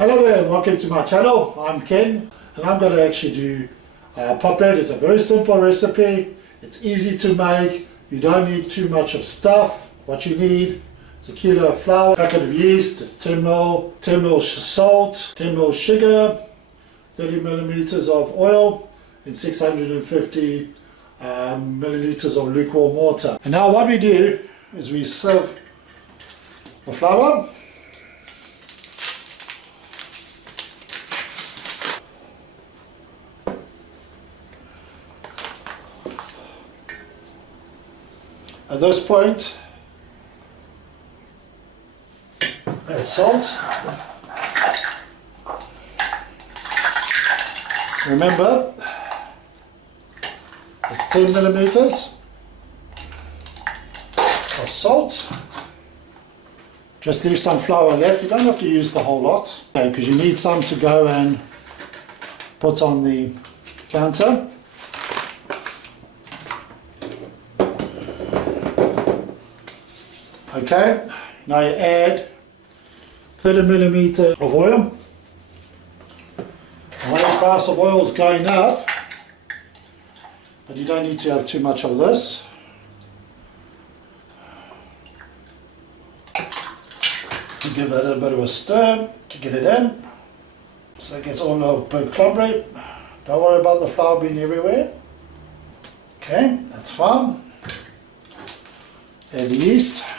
Hello there and welcome to my channel. I'm Ken and I'm going to actually do potbread. It's a very simple recipe. It's easy to make. You don't need too much of stuff. What you need is a kilo of flour, a packet of yeast, it's 10 ml salt, 10 ml sugar, 30 milliliters of oil and 650 milliliters of lukewarm water. And now what we do is we sieve the flour. At this point, add salt. Remember, it's 10 millimeters of salt. Just leave some flour left. You don't have to use the whole lot, because you need some to go and put on the counter. Okay, now you add 30 millimeters of oil. And when the price of oil is going up, but you don't need to have too much of this. You give it a bit of a stir to get it in, so it gets all a bit clumpery. Don't worry about the flour being everywhere. Okay, that's fine. Add the yeast.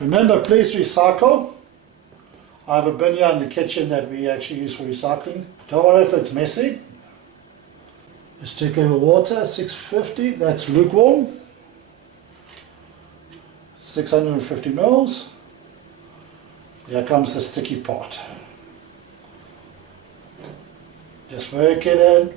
Remember, please recycle. I have a bin here in the kitchen that we actually use for recycling. Don't worry if it's messy. Just take over water, 650, that's lukewarm. 650 mils. Here comes the sticky part. Just work it in.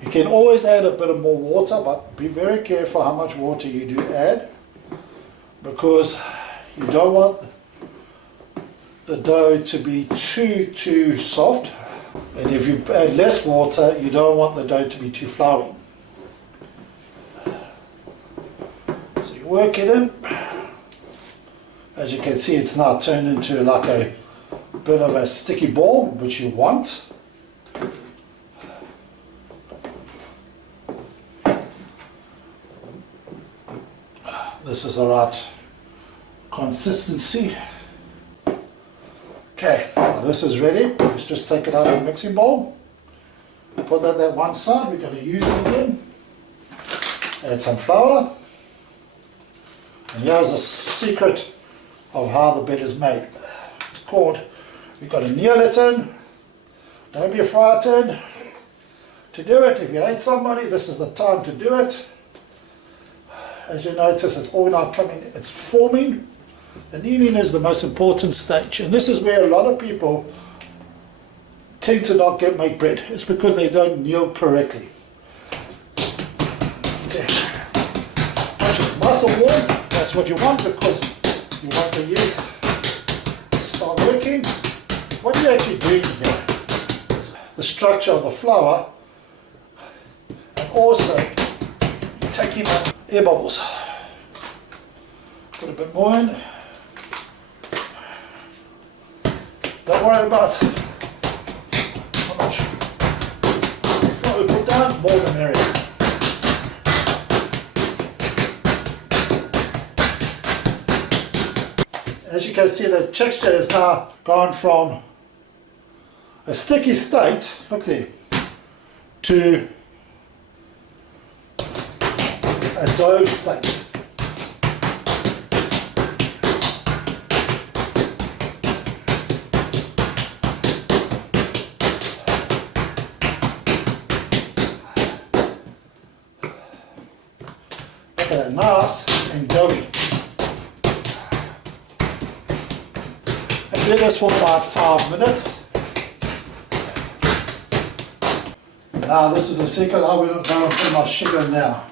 You can always add a bit of more water, but be very careful how much water you do add, because you don't want the dough to be too soft, and if you add less water you don't want the dough to be too floury. So you work it in. As you can see, it's now turned into like a bit of a sticky ball, which you want. This is the right consistency. Okay, well, this is ready. Let's just take it out of the mixing bowl. Put that at one side. We're going to use it again. Add some flour. And here's the secret of how the bread is made. It's called, we've got to kneel it in. Don't be frightened to do it. If you ain't somebody, this is the time to do it. As you notice, it's all now coming, it's forming. The kneading is the most important stage, and this is where a lot of people tend to not make bread. It's because they don't kneel correctly. Okay. Once it's nice and warm, that's what you want, because you want the yeast to start working. What are you actually doing here? The structure of the flour, and also you're taking out air bubbles. Put a bit more in. Don't worry about how much flour we put down, more the merrier. As you can see, the texture has now gone from a sticky state, look there, to a dough state. Look at that, nice and doughy. do this for about 5 minutes. Now this is the secret how we're going to put my sugar in now.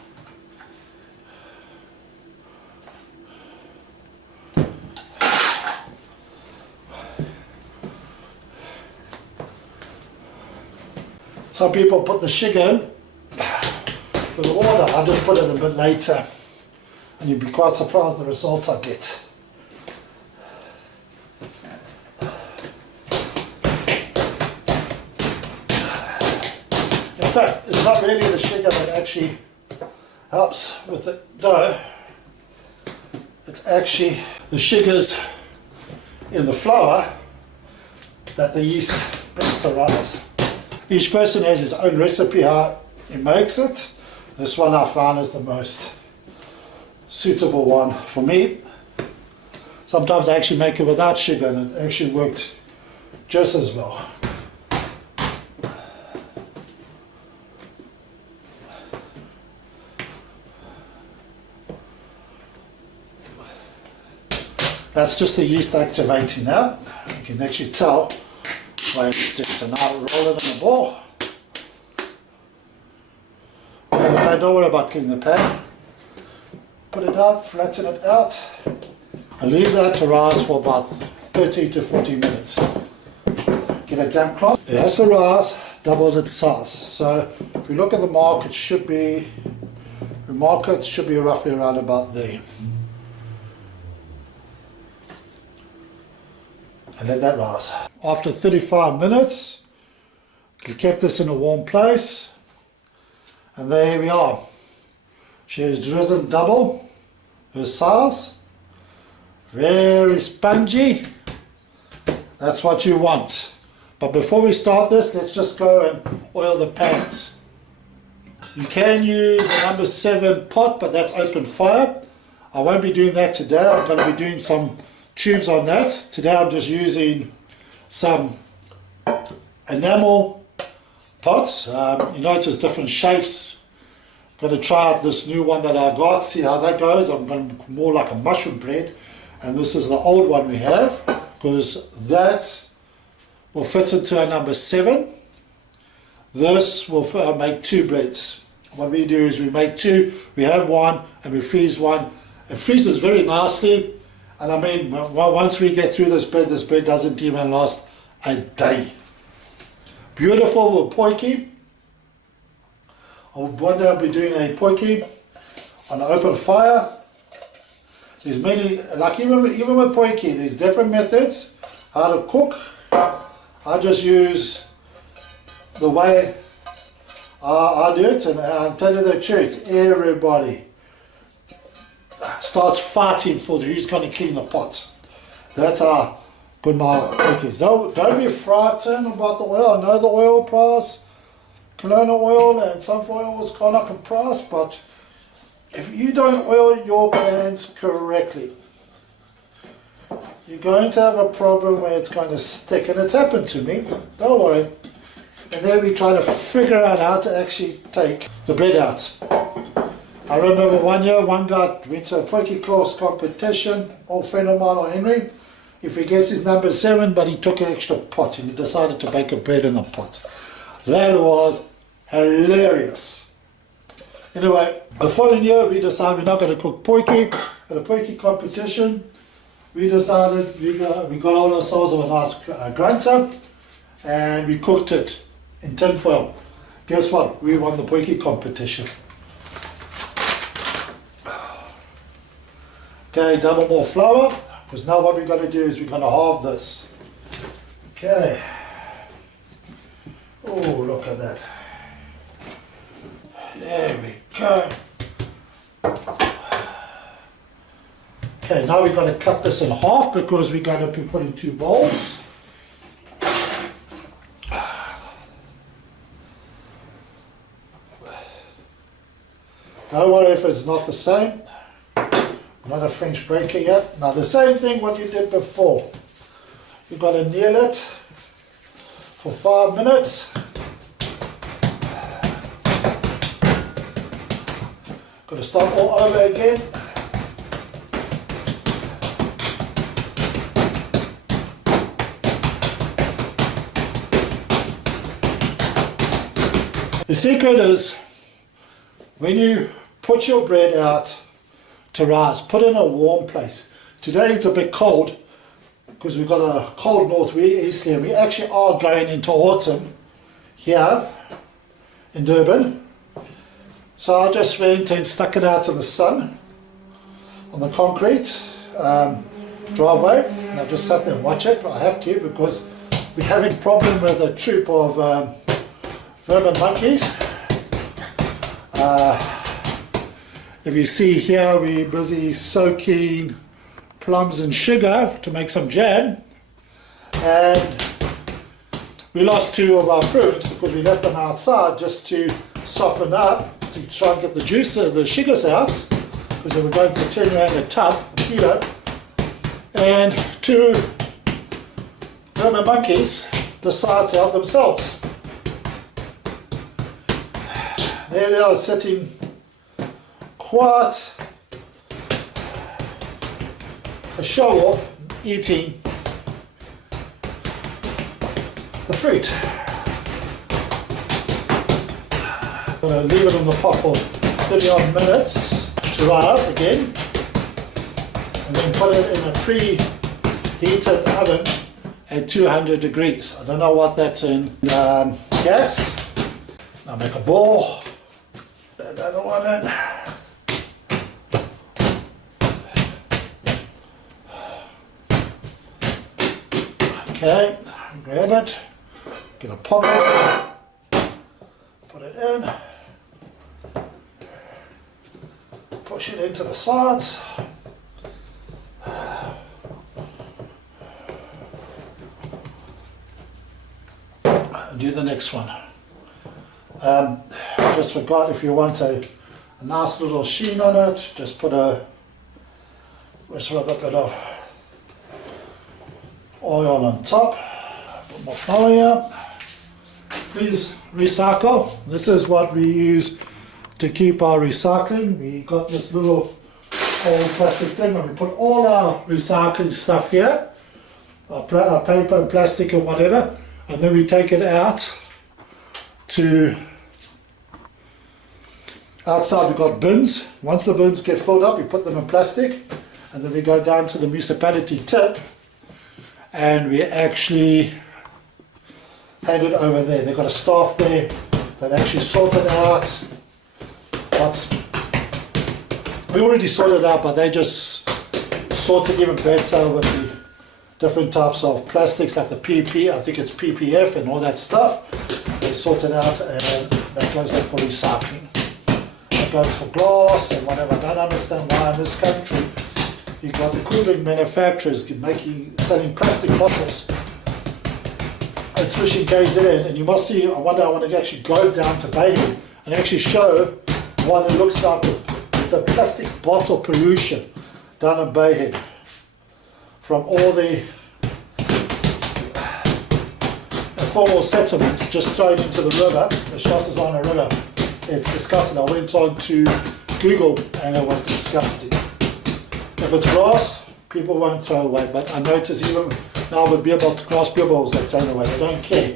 Some people put the sugar in with water. I just put it a bit later, and you'd be quite surprised the results I get. In fact, it's not really the sugar that actually helps with the dough. It's actually the sugars in the flour that the yeast brings to rise. Each person has his own recipe how he makes it. This one I found is the most suitable one for me. Sometimes I actually make it without sugar and it actually worked just as well. That's just the yeast activating now. You can actually tell where it's doing. So now roll it in the ball. Okay, don't worry about cleaning the pan. Put it out, flatten it out, and leave that to rise for about 30 to 40 minutes. Get a damp cloth. It has to rise, double its size. So if you look at the mark, it should be roughly around about there. And let that rise. After 35 minutes, we kept this in a warm place, and there we are. She has risen double her size, very spongy. That's what you want. But before we start this, let's just go and oil the pans. You can use a number 7 pot, but that's open fire. I won't be doing that today. I'm going to be doing some tubes on that. Today I'm just using some enamel pots. You notice different shapes. I'm going to try out this new one that I got, see how that goes. I'm going to more like a mushroom bread, and this is the old one we have, because that will fit into a number 7. This will make 2 breads. What we do is we make 2, we have one and we freeze one. It freezes very nicely. And I mean, once we get through this bread doesn't even last a day. Beautiful with potjie. One day I'll be doing a potjie on an open fire. There's many, like even with potjie, there's different methods how to cook. I just use the way I do it, and I'll tell you the truth, everybody starts fighting for who's going to clean the pot. That's how good my potjies. Don't be frightened about the oil. I know the oil price, canola oil and sunflower oil has gone up in price, but if you don't oil your pans correctly, you're going to have a problem where it's going to stick, and it's happened to me. Don't worry. And then we try to figure out how to actually take the bread out. I remember one year, one guy went to a potjie course competition, old friend of mine, Henry. He forgets his number 7, but he took an extra pot and he decided to bake a bread in a pot. That was hilarious. Anyway, the following year we decided we're not going to cook potjie. At a potjie competition, we decided we got all ourselves of a nice grunter and we cooked it in tin foil. Guess what? We won the potjie competition. Okay, double more flour, because now what we're going to do is we're going to halve this. Okay. Oh, look at that. There we go. Okay, now we're going to cut this in half because we're going to be putting 2 bowls. Don't worry if it's not the same. Not a French breaker yet. Now the same thing what you did before. You've got to kneel it for 5 minutes. Got to start all over again. The secret is when you put your bread out to rise, put it in a warm place. Today it's a bit cold because we've got a cold northeasterly and we actually are going into autumn here in Durban. So I just went and stuck it out in the sun on the concrete driveway, and I just sat there and watched it. But I have to because we're having a problem with a troop of vermin monkeys. If you see here, we're busy soaking plums and sugar to make some jam, and we lost 2 of our prunes because we left them outside just to soften up, to try and get the juice, the sugars out, because they were going for 10 rand a tub, a kilo, and 2 vermin monkeys decided to help themselves. There they are sitting quite a show off, eating the fruit. I'm going to leave it on the pot for 30 odd minutes to rise again, and then put it in a preheated oven at 200 degrees. I don't know what that's in. Gas. Now make a ball. Another one in. Okay, grab it, get a pot, put it in, push it into the sides, and do the next one. Just forgot, if you want a nice little sheen on it, just put let's rub a bit of oil on top, put more flour here. Please recycle. This is what we use to keep our recycling. We got this little old plastic thing and we put all our recycling stuff here, our paper and plastic or whatever, and then we take it out to outside. We've got bins. Once the bins get filled up, we put them in plastic, and then we go down to the municipality tip and we actually hand it over there. They've got a staff there that actually sort it out. We already sorted it out, but they just sort it even better with the different types of plastics like the PP, I think it's PPF and all that stuff. They sort it out and that goes there for recycling. That goes for glass and whatever. I don't understand why in this country you've got the cool drink manufacturers selling plastic bottles and swishing KZN, and you must see, I want to actually go down to Baking and actually show what it looks like with the plastic bottle pollution down in Bayhead from all the informal settlements just thrown into the river. The shot is on a river. It's disgusting. I went on to Google and it was disgusting. If it's glass, people won't throw away, but I notice even now with glass beer bottles they're thrown away. They don't care.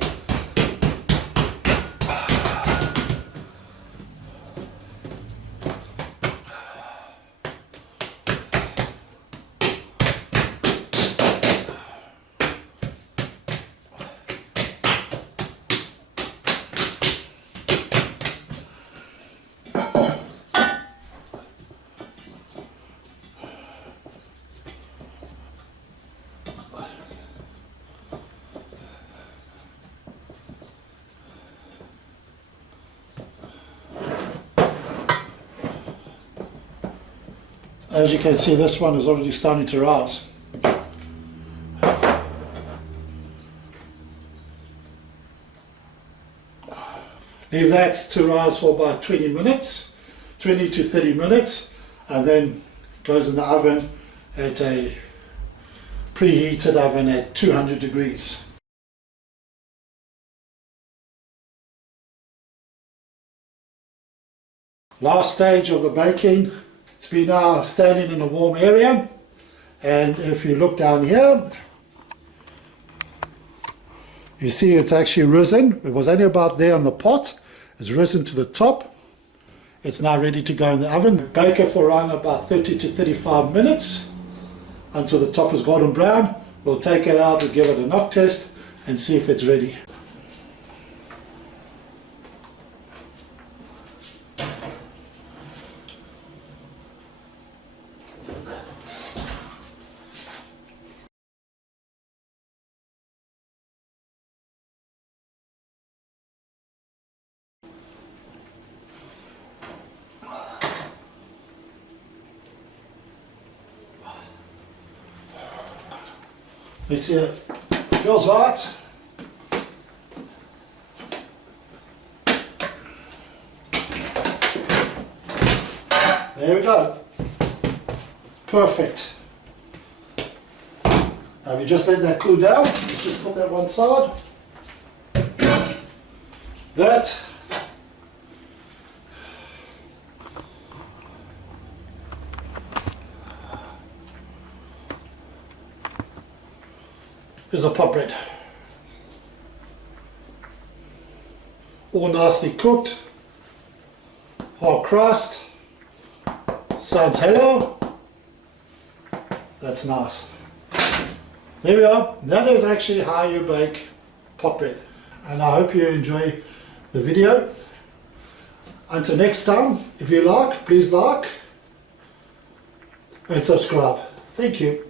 As you can see, this one is already starting to rise. Leave that to rise for about 20 minutes, 20 to 30 minutes, and then goes in the oven at a preheated oven at 200 degrees. Last stage of the baking. It's been now standing in a warm area, and if you look down here, you see it's actually risen. It was only about there on the pot. has risen to the top. It's now ready to go in the oven. Bake it for around about 30 to 35 minutes until the top is golden brown. We'll take it out, we'll give it a knock test and see if it's ready. Let's see, it feels right. There we go. Perfect. Now we just let that cool down. Let's just put that one side. That is a pot bread. All nicely cooked, hard crust, sounds hello. That's nice. There we are. That is actually how you bake pot bread. And I hope you enjoy the video. Until next time, if you like, please like and subscribe. Thank you.